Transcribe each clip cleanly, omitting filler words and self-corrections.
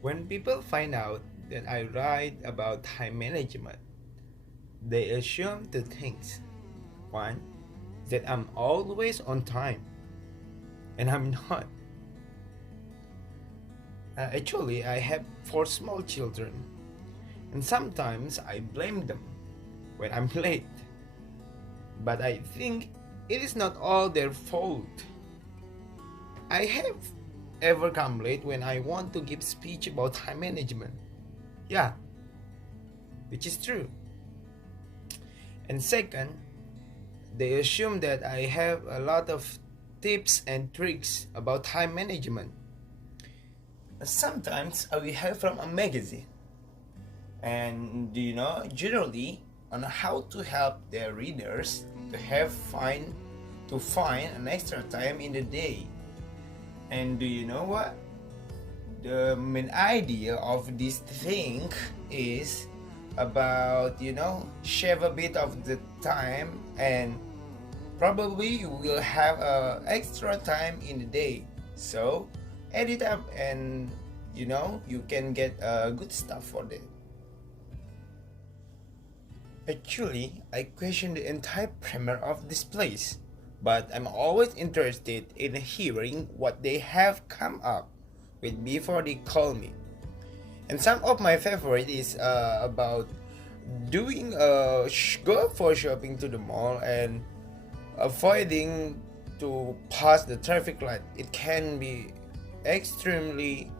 When people find out that I write about time management, they assume two things. One, that I'm always on time, and I'm not. Actually, I have four small children, and sometimes I blame them when I'm late. But I think it is not all their fault. I have ever come late when I want to give speech about time management. Yeah, which is true. And second, they assume that I have a lot of tips and tricks about time management. Sometimes I will have from a magazine, and generally on how to help their readers to find an extra time in the day. And do you know what? The main idea of this thing is about shave a bit of the time, and probably you will have extra time in the day, so add it up, and you can get good stuff for that. Actually, I question the entire premise of this place, but I'm always interested in hearing what they have come up with before they call me. And some of my favorite is about doing go for shopping to the mall and avoiding to pass the traffic light. It can be extremely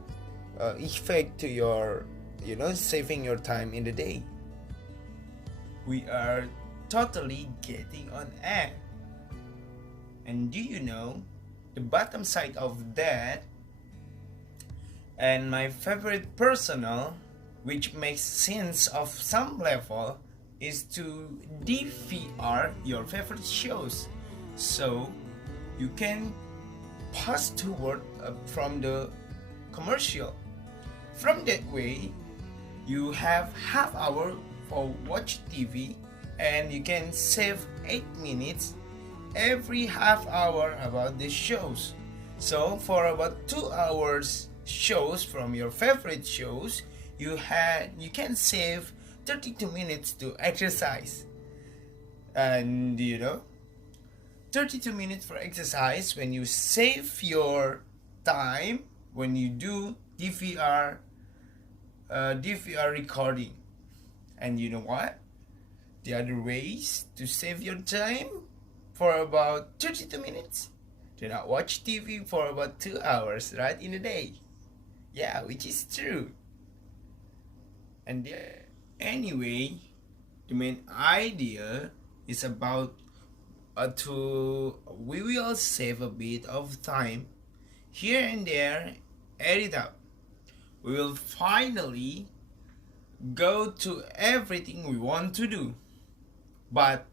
effect to your saving your time in the day. We are totally getting on air. And do you know the bottom side of that? And my favorite personal, which makes sense of some level, is to DVR your favorite shows, so you can pass toward from the commercial. From that way, you have half hour for watch TV, and you can save 8 minutes every half hour about the shows. So for about 2 hours shows from your favorite shows, you can save 32 minutes to exercise. And 32 minutes for exercise when you save your time when you do DVR recording. And you know what? The other ways to save your time for about 32 minutes. Do not watch TV for about 2 hours right in a day. Yeah, which is true. And anyway, the main idea is about we will save a bit of time here and there, add it up. We will finally go to everything we want to do. But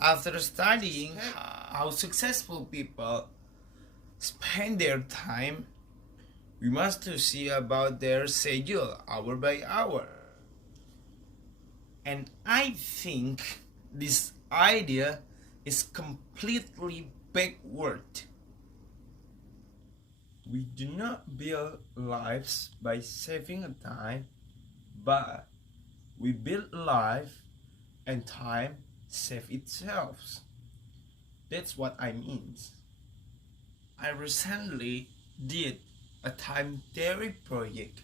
after studying how successful people spend their time, we must to see about their schedule hour by hour. And I think this idea is completely backward. We do not build lives by saving time, but we build life and time save itself. That's what I mean. I recently did a time theory project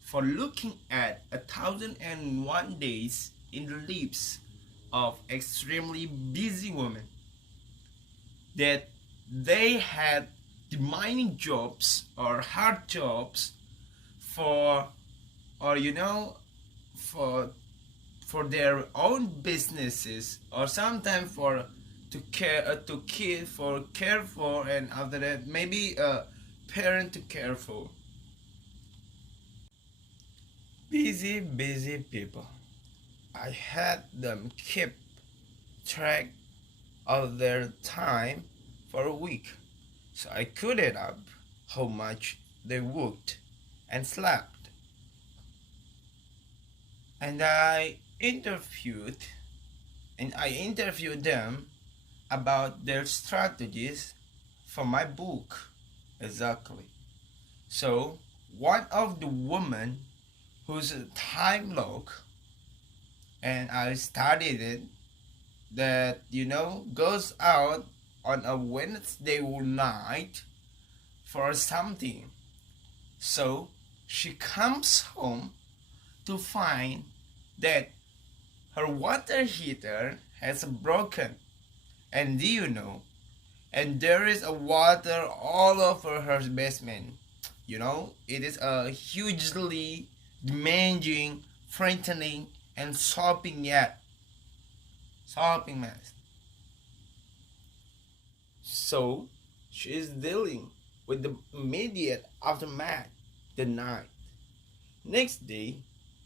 for looking at 1001 days in the lives of extremely busy women, that they had demanding jobs or hard jobs for or for their own businesses, or sometimes for care for, and after that maybe a parent to care for. Busy people. I had them keep track of their time for a week, so I could add up how much they worked and slept. And I interviewed them about their strategies for my book. Exactly. So, one of the women whose time log, and I studied it, that goes out on a Wednesday night for something. So she comes home to find that her water heater has broken. And do you know? And there is a water all over her basement. It is a hugely demanding, frightening, and sopping mess. So she is dealing with the immediate aftermath the night. Next day,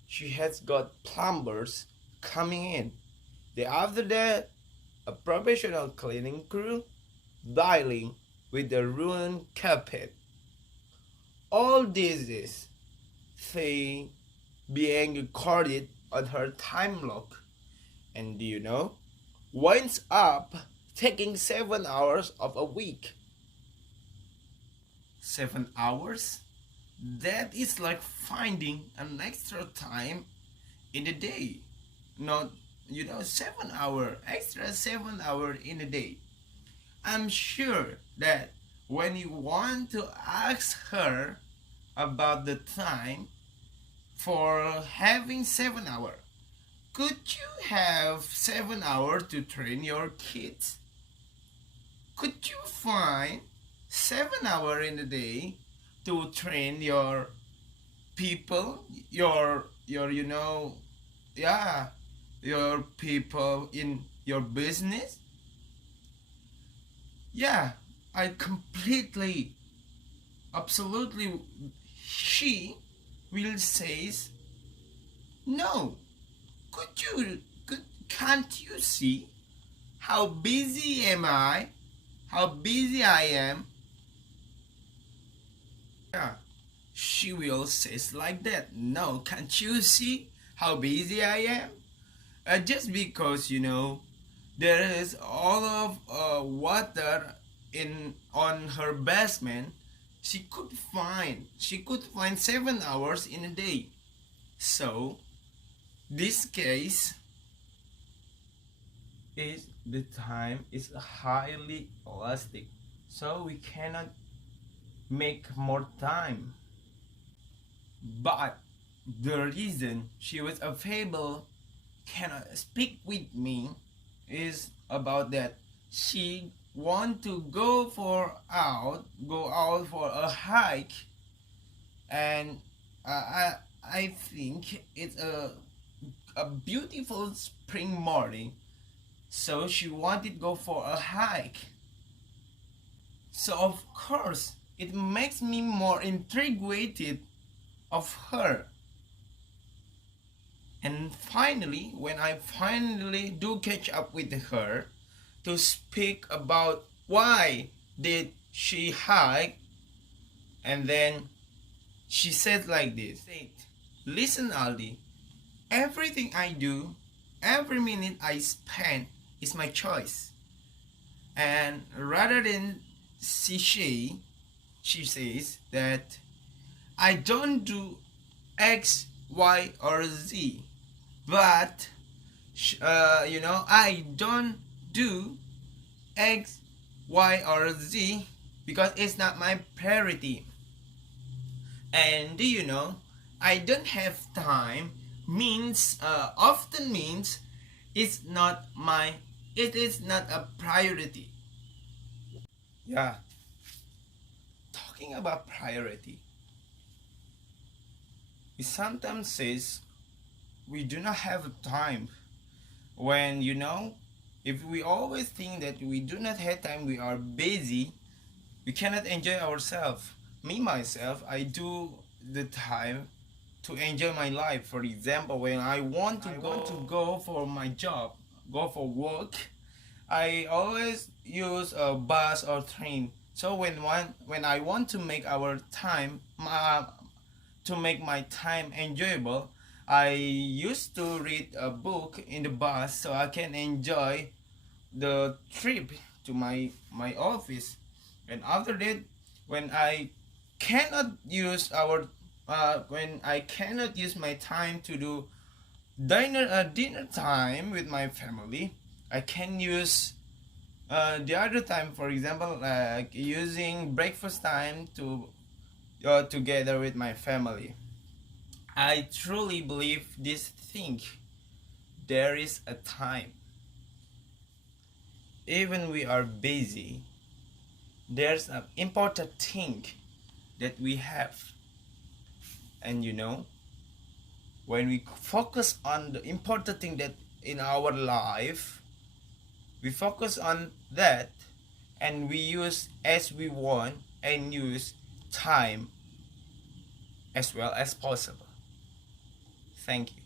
she has got plumbers coming in. Day after that, a professional cleaning crew dealing with the ruined carpet. All this is thing being recorded on her time log. And do you know? Winds up taking 7 hours of a week. 7 hours? That is like finding an extra time in the day. Not 7 hour extra, 7 hour in a day. I'm sure that when you want to ask her about the time for having 7 hour, could you have 7 hours to train your kids? Could you find 7 hour in a day to train your people, your your people in your business? Yeah, I completely, absolutely, she will says no. Can't you see how busy am I? How busy I am? Yeah, she will says like that. No, can't you see how busy I am? Just because there is all of water in on her basement, she could find 7 hours in a day. So this case is the time is highly elastic, so we cannot make more time. But the reason she was available, cannot speak with me, is about that she want to go out for a hike, and I think it's a beautiful spring morning, so she wanted to go for a hike. So of course it makes me more intrigued of her. And finally, when I finally do catch up with her to speak about why did she hike, and then she said like this: "Listen, Aldi, everything I do, every minute I spend is my choice. And rather than she says that I don't do X, Y, or Z, but I don't do X, Y, or Z because it's not my priority. And do you know, I don't have time means often means it is not a priority." Yeah, talking about priority, we sometimes says we do not have time when if we always think that we do not have time, we are busy, we cannot enjoy ourselves. Me myself, I do the time to enjoy my life. For example, when I want to go for my job, go for work, I always use a bus or train. So when I want to make our time to make my time enjoyable, I used to read a book in the bus so I can enjoy the trip to my office, and after that, when I cannot use our when I cannot use my time to do dinner time with my family, I can use the other time, for example, like using breakfast time to together with my family. I truly believe this thing. There is a time, even we are busy, there's an important thing that we have. And when we focus on the important thing that in our life, we focus on that, and we use as we want and use time as well as possible. Thank you.